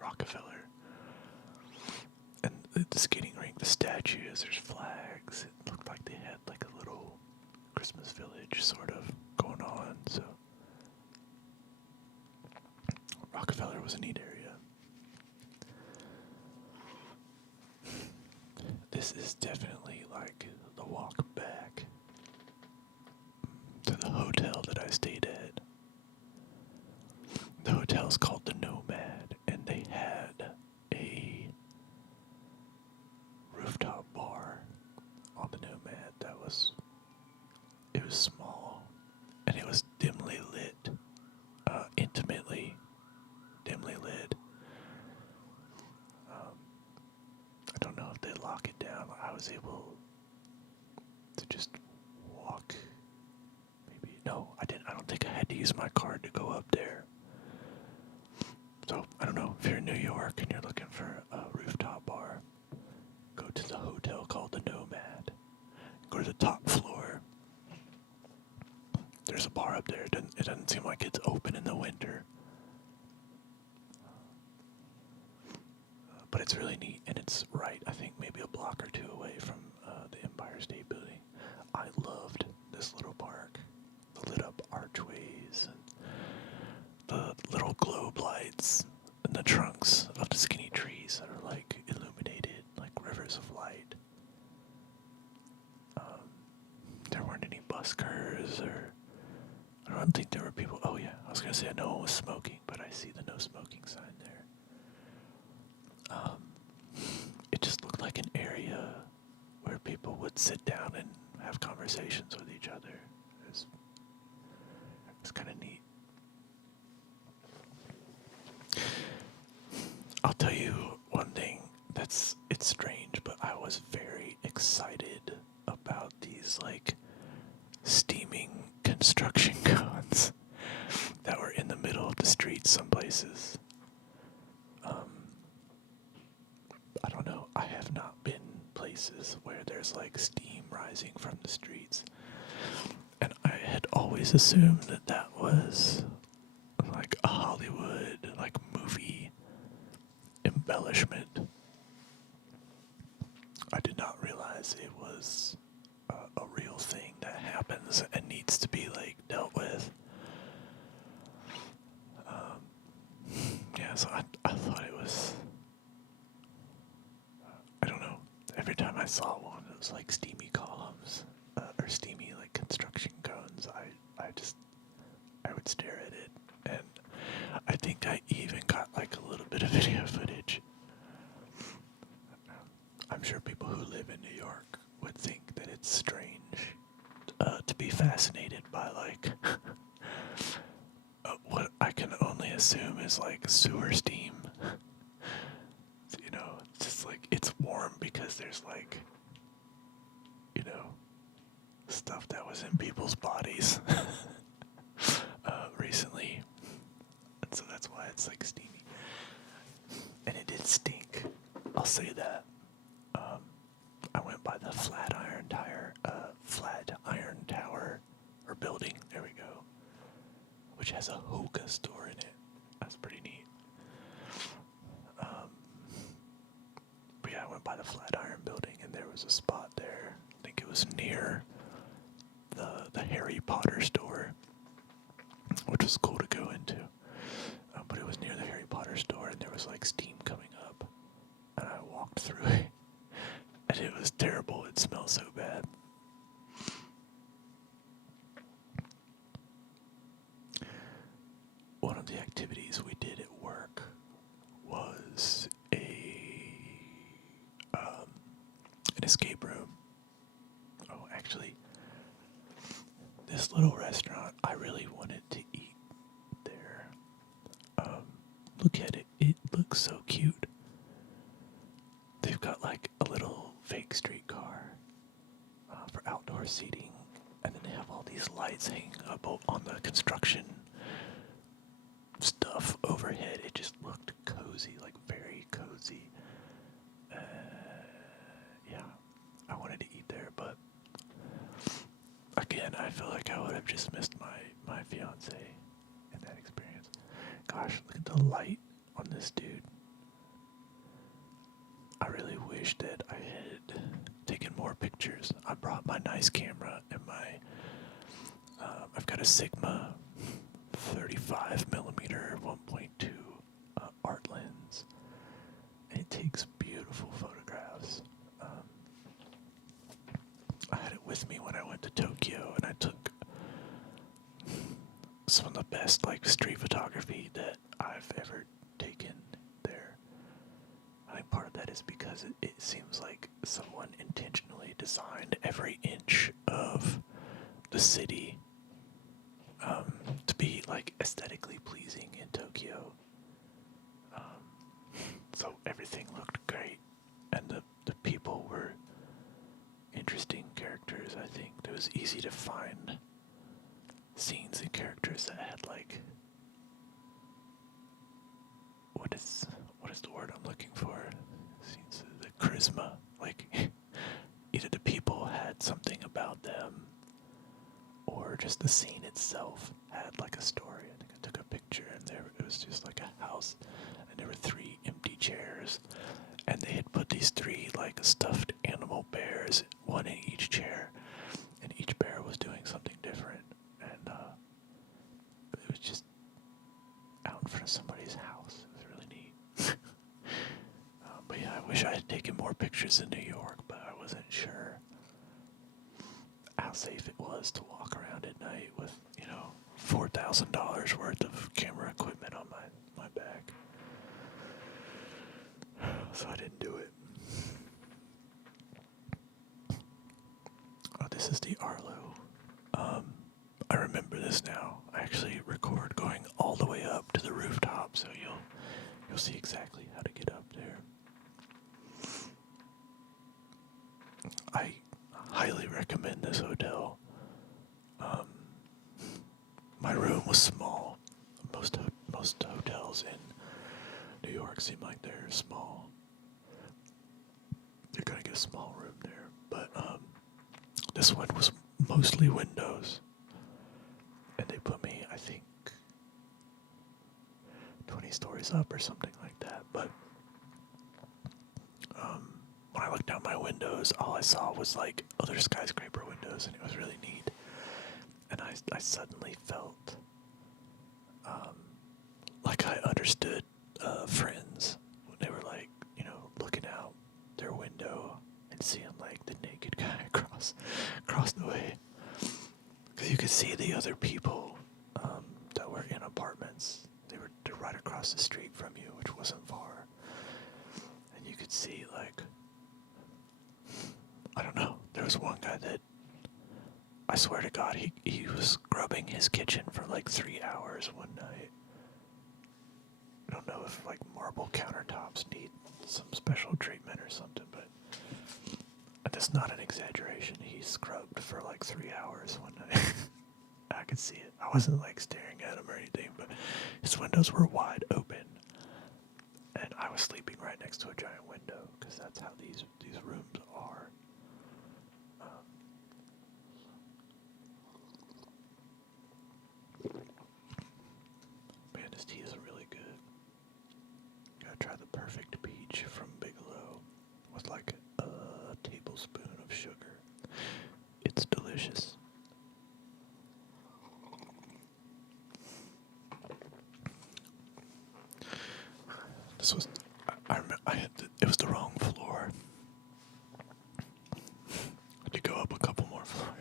Rockefeller. And the skating rink, the statues, there's flags. It looked like they had like a little Christmas village sort of going on. So Rockefeller was a neat area. This is definitely like the walk back to the hotel that I stayed at. The hotel's called the Nomad, and they had a rooftop bar on the Nomad it was small, and it was dimly lit, intimately dimly lit. I don't know if they lock it down. I was able to just walk. Maybe no, I didn't. I don't think I had to use my card to go up there. So I don't know if you're in New York and you're looking for a rooftop bar, go to the hotel called the Nomad. Go to the top floor. There's a bar up there. It doesn't seem like it's open in the winter. But it's really neat, and it's right, I think, maybe a block or two away from the Empire State Building. I loved this little park. The lit up archways, and the little globe lights, and the trunks of the skinny trees that are like illuminated, like rivers of light. There weren't any buskers, or I don't think there were people. Oh yeah, I was gonna say no one was smoking, but I see the no smoking sign there. It just looked like an area where people would sit down and have conversations with each other. It's kind of neat. I'll tell you one thing it's strange, but I was very excited about these like steaming construction cones that were in the middle of the street some places. I don't know. I have not been places where there's like steam rising from the streets. And I had always assumed that that was like a Hollywood like movie embellishment. I did not realize it was a real thing that happens and needs to be like dealt with. Yeah, so I thought it was. I don't know. Every time I saw one, it was like steamy columns or steamy like construction cones. I would stare at it, and I think I even got like a little bit of video footage. I'm sure people who live in New York would think that it's strange to be fascinated by like what I can only assume is like sewer steam. You know, it's just like it's warm because there's like, you know, stuff that was in people's bodies recently, and so that's why it's like steamy. And it did stink. I'll say that. I went by the Flatiron Tower or building. There we go, which has a hookah store in it. That's pretty neat. But yeah, I went by the Flatiron building, and there was a spot there. I think it was near the Harry Potter store, which was cool to go into. But it was near the Harry Potter store, and there was like steam coming up, and I walked through it, and it was terrible. It smelled so bad. One of the activities we did at work was an escape room. Oh, actually, this little restaurant, I really wanted to eat there. Look at it. It looks so cute. They've got like a little fake streetcar for outdoor seating, and then they have all these lights hanging up on the construction stuff overhead. It just looked cozy, like very cozy. Yeah, I wanted to eat there, but again, I feel like I would have just missed my fiance in that experience. Gosh, look at the light on this dude. I really wish that I had taken more pictures. I brought my nice camera and I've got a Sigma 35mm 1.2 art lens, and it takes beautiful photographs. I had it with me when I went to Tokyo, and I took some of the best like street photography that I've ever taken there. I think part of that is because it seems like someone intentionally designed every inch of the city to be like aesthetically pleasing in Tokyo. So everything looked great, and the people were interesting characters. I think it was easy to find scenes and characters that had like what is the word I'm looking for? Scenes, the charisma. Like either the people had something about them, or just the scene itself had like a story. I think I took a picture, and it was just like a house, and there were 3 empty chairs, and they had put these 3 like stuffed animal bears, one in each chair, and each bear was doing something different, and it was just out in front of somebody's house. It was really neat. But yeah, I wish I had taken more pictures in New York, but I wasn't sure how safe it was to walk around at night with, $4,000 worth of camera equipment on my back. So I didn't do it. Oh, this is the Arlo. I remember this now. I actually record going all the way up to the rooftop, so you'll see exactly how to get up there. I highly recommend this hotel. My room was small. Most hotels in New York seem like they're small. You're gonna get a small room there, but this one was mostly windows, and they put me, I think, 20 stories up or something like that. But when I looked out my windows, all I saw was like other skyscraper windows, and it was really neat. And I suddenly felt like I understood Friends when they were like, looking out their window and seeing like the naked guy across the way. Because you could see the other people that were in apartments. They're right across the street from you, which wasn't far. And you could see like, I don't know, there was one guy that, I swear to God, he was scrubbing his kitchen for like 3 hours one night. I don't know if like marble countertops need some special treatment or something, but that's not an exaggeration. He scrubbed for like 3 hours one night. I could see it. I wasn't like staring at him or anything, but his windows were wide open, and I was sleeping right next to a giant window because that's how these rooms are. Man, this tea is really good. Gotta try the perfect peach from Bigelow with like a tablespoon of sugar. It's delicious. This was, I remember, it was the wrong floor. I had to go up a couple more floors.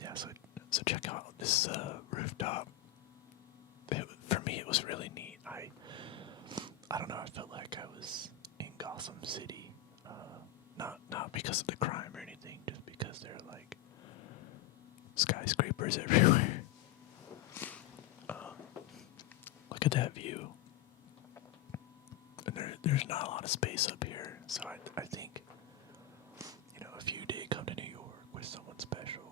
Yeah, so check out this rooftop. For me, it was really neat. I don't know. I felt like I was in Gotham City. Not because of the crime or anything, just because there are like skyscrapers everywhere. Look at that view. And there's not a lot of space up here, so I think, if you did come to New York with someone special,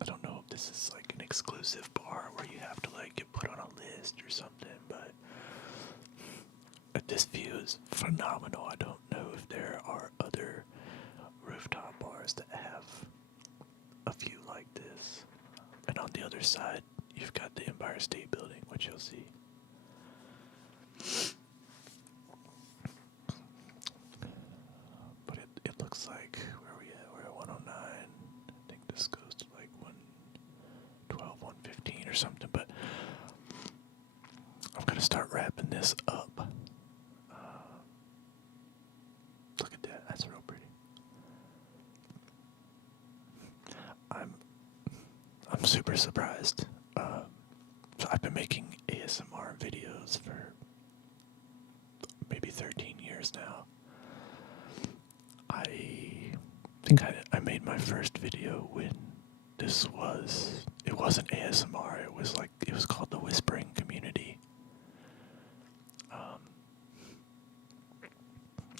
I don't know if this is like an exclusive bar where you have to like get put on a list or something, but this view is phenomenal. I don't know if there are other rooftop bars that have a view like this. And on the other side, you've got the Empire State Building, which you'll see. But it looks like, where are we at? We're at 109. I think this goes to like 112, 115 or something. But I'm going to start wrapping this up. Look at that. That's real pretty. I'm super surprised. So I've been making ASMR videos for maybe 13 years now. I think I made my first video when it wasn't ASMR, it was called the Whispering Community.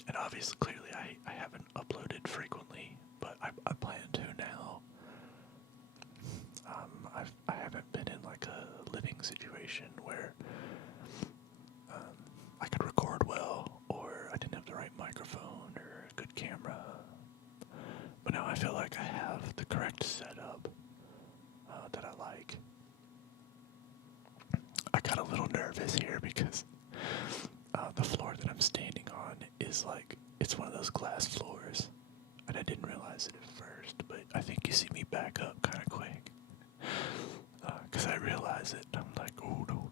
And obviously, clearly, I haven't uploaded frequently, but I plan to now. I haven't been in like a living situation where I could record well, or I didn't have the right microphone or a good camera. But now I feel like I have the correct setup that I like. I got a little nervous here because the floor that I'm standing on is like, it's one of those glass floors. And I didn't realize it at first, but I think you see me back up kind of quick. Because I realized it. I'm like, oh, no.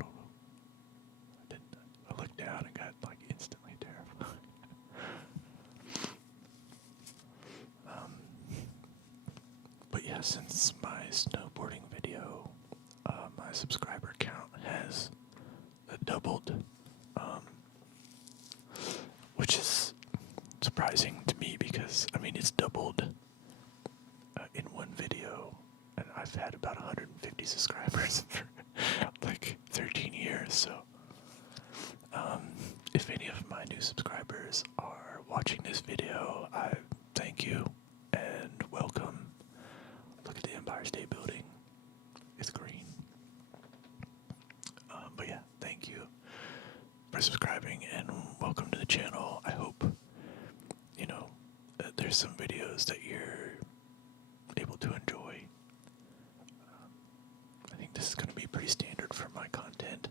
I looked down and got like instantly terrified. But yeah, since my snowboarding video, my subscriber count has doubled, which is surprising to me because, I mean, it's new subscribers are watching this video, I thank you and welcome. Look at the Empire State Building. It's green. But yeah, thank you for subscribing and welcome to the channel. I hope, there's some videos that you're able to enjoy. I think this is going to be pretty standard for my content.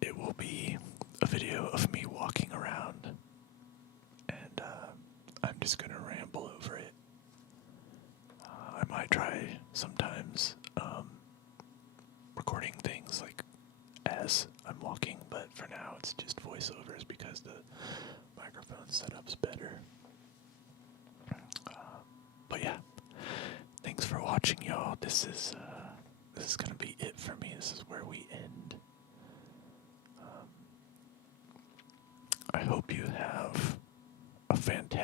It will be a video of me walking around, and I'm just going to ramble over it. I might try sometimes recording things like as I'm walking, but for now it's just voiceovers because the microphone setup's better. But yeah, thanks for watching, y'all. This is gonna be it for me. This is where we end. I hope you have a fantastic